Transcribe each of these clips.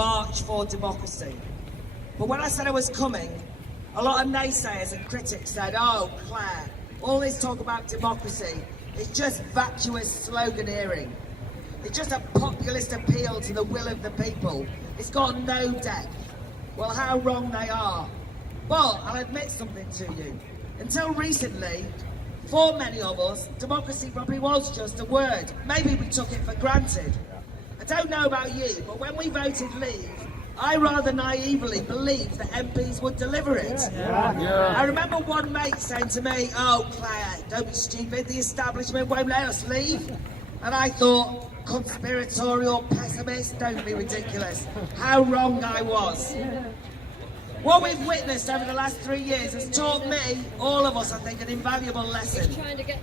March4Democracy. But when I said I was coming, a lot of naysayers and critics said, "Oh, Claire, all this talk about democracy is just vacuous sloganeering. It's just a populist appeal to the will of the people. It's got no depth." Well, how wrong they are. But I'll admit something to you. Until recently, for many of us, democracy probably was just a word. Maybe we took it for granted. I don't know about you, but when we voted Leave, I rather naively believed that MPs would deliver it. I remember one mate saying to me, "Oh, Claire, don't be stupid, the establishment won't let us leave." And I thought, conspiratorial pessimist, don't be ridiculous. How wrong I was. What we've witnessed over the last 3 years has taught me, all of us I think, an invaluable lesson.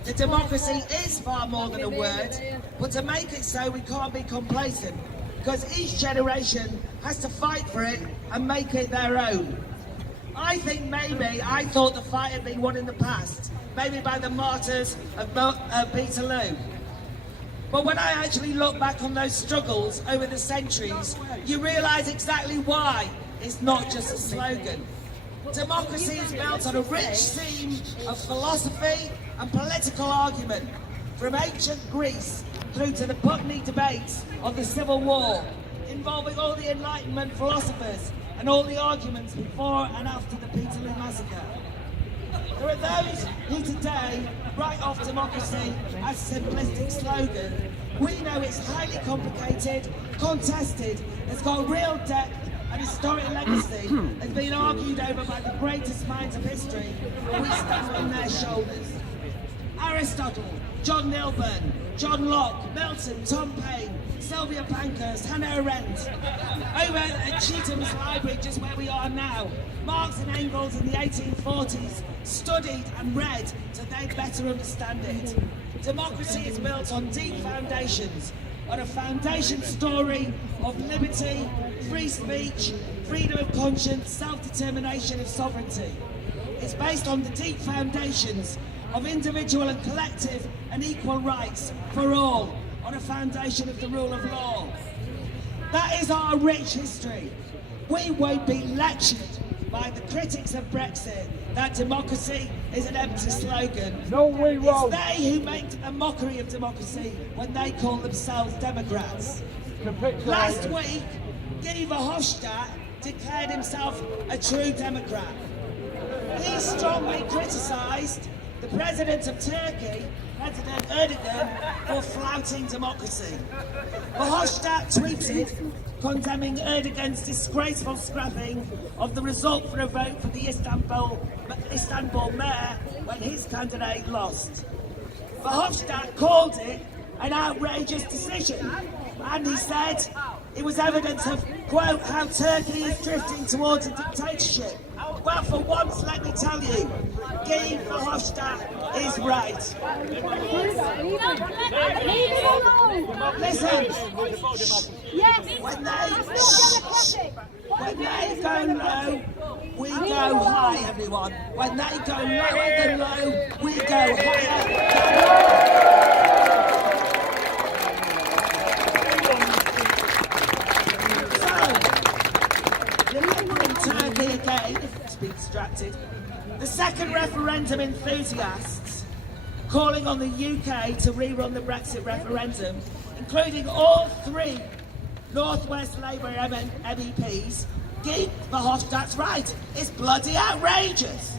That democracy is far more than a word, but to make it so we can't be complacent, because each generation has to fight for it and make it their own. I think maybe I thought the fight had been won in the past, maybe by the martyrs of Peterloo. But when I actually look back on those struggles over the centuries, you realise exactly why it's not just a slogan. Democracy is built on a rich seam of philosophy and political argument, from ancient Greece through to the Putney debates of the Civil War, involving all the Enlightenment philosophers and all the arguments before and after the Peterloo Massacre. There are those who today write off democracy as a simplistic slogan. We know it's highly complicated, contested, it's got real depth and historic legacy, has been argued over by the greatest minds of history, and we stand on their shoulders. Aristotle, John Milburn, John Locke, Milton, Tom Paine, Sylvia Pankhurst, Hannah Arendt. Over at Chetham's Library, just where we are now, Marx and Engels in the 1840s studied and read so they'd better understand it. Democracy is built on deep foundations, on a foundation story of liberty, free speech, freedom of conscience, self-determination and sovereignty. It's based on the deep foundations of individual and collective and equal rights for all, on a foundation of the rule of law. That is our rich history. We won't be lectured by the critics of Brexit that democracy is an empty slogan. No, we won't. It's they who make a mockery of democracy when they call themselves Democrats. Last week, Guy Verhofstadt declared himself a true Democrat. He strongly criticised the President of Turkey, President Erdogan, for flouting democracy. Verhofstadt tweeted condemning Erdogan's disgraceful scrapping of the result for a vote for the Istanbul mayor when his candidate lost. Verhofstadt called it an outrageous decision, and he said it was evidence of, quote, how Turkey is drifting towards a dictatorship. Well, for once, let me tell you, Guy Verhofstadt is right. Listen, when they go low, we go high, everyone. When they go lower than low, we go higher. Turkey again, if it's been distracted. The second referendum enthusiasts calling on the UK to rerun the Brexit referendum, including all 3 North West Labour MEPs, Guy Verhofstadt's right. It's bloody outrageous.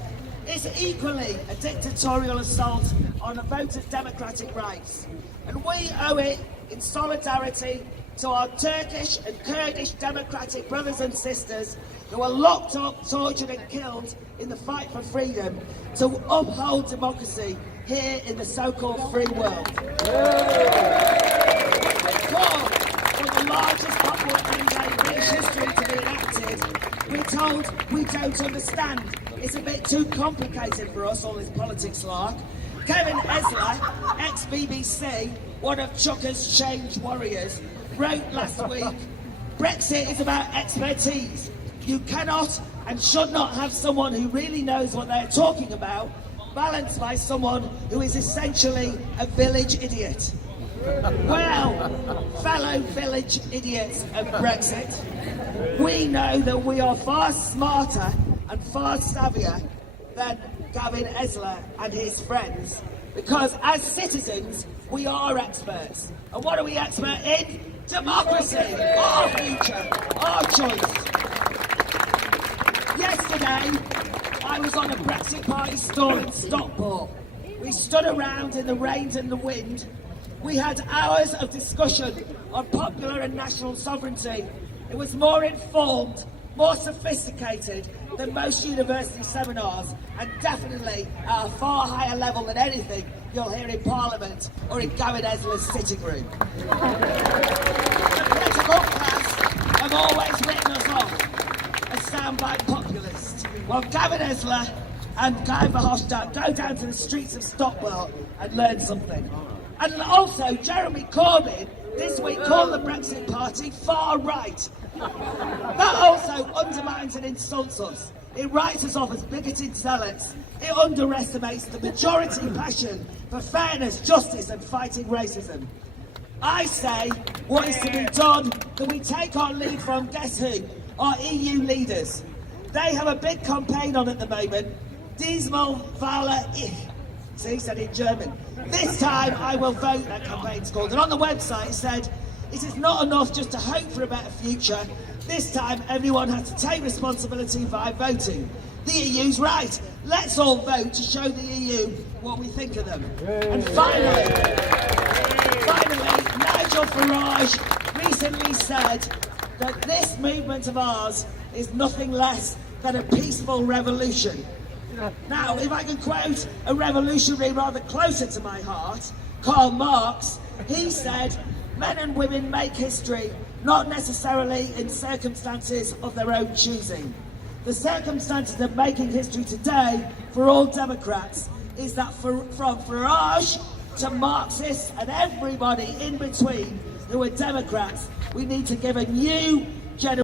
It's equally a dictatorial assault on a voter's democratic rights. And we owe it in solidarity to our Turkish and Kurdish democratic brothers and sisters who are locked up, tortured and killed in the fight for freedom, to uphold democracy here in the so-called free world. For the largest popular holiday in British history to be enacted, we're told we don't understand. It's a bit too complicated for us, all this politics lark. Kevin Esler, ex-BBC, one of Chucker's change warriors, wrote last week, Brexit is about expertise. You cannot and should not have someone who really knows what they're talking about balanced by someone who is essentially a village idiot. Well, fellow village idiots of Brexit, we know that we are far smarter and far savvier than Gavin Esler and his friends, because as citizens, we are experts. And what are we expert in? Democracy, our future, our choice. Yesterday, I was on a Brexit Party stall in Stockport. We stood around in the rain and the wind. We had hours of discussion on popular and national sovereignty. It was more informed, more sophisticated than most university seminars, and definitely at a far higher level than anything you'll hear in Parliament or in Gavin Esler's sitting room. The political class have always written us off as soundbite populists, while Gavin Esler and Guy Verhofstadt go down to the streets of Stockport and learn something. And also, Jeremy Corbyn this week called the Brexit Party far right. That also undermines and insults us. It writes us off as bigoted zealots. It underestimates the majority passion for fairness, justice and fighting racism. I say what is to be done, that we take our lead from, guess who? Our EU leaders. They have a big campaign on at the moment. Diesmal Wahler Ich. See, he said it in German. This time I will vote, that campaign's called. And on the website it said, it is not enough just to hope for a better future. This time everyone has to take responsibility by voting. The EU's right. Let's all vote to show the EU what we think of them. And finally, Nigel Farage recently said that this movement of ours is nothing less than a peaceful revolution. Now, if I can quote a revolutionary rather closer to my heart, Karl Marx, he said, men and women make history, not necessarily in circumstances of their own choosing. The circumstances of making history today for all Democrats is that from Farage to Marxists and everybody in between who are Democrats, we need to give a new generation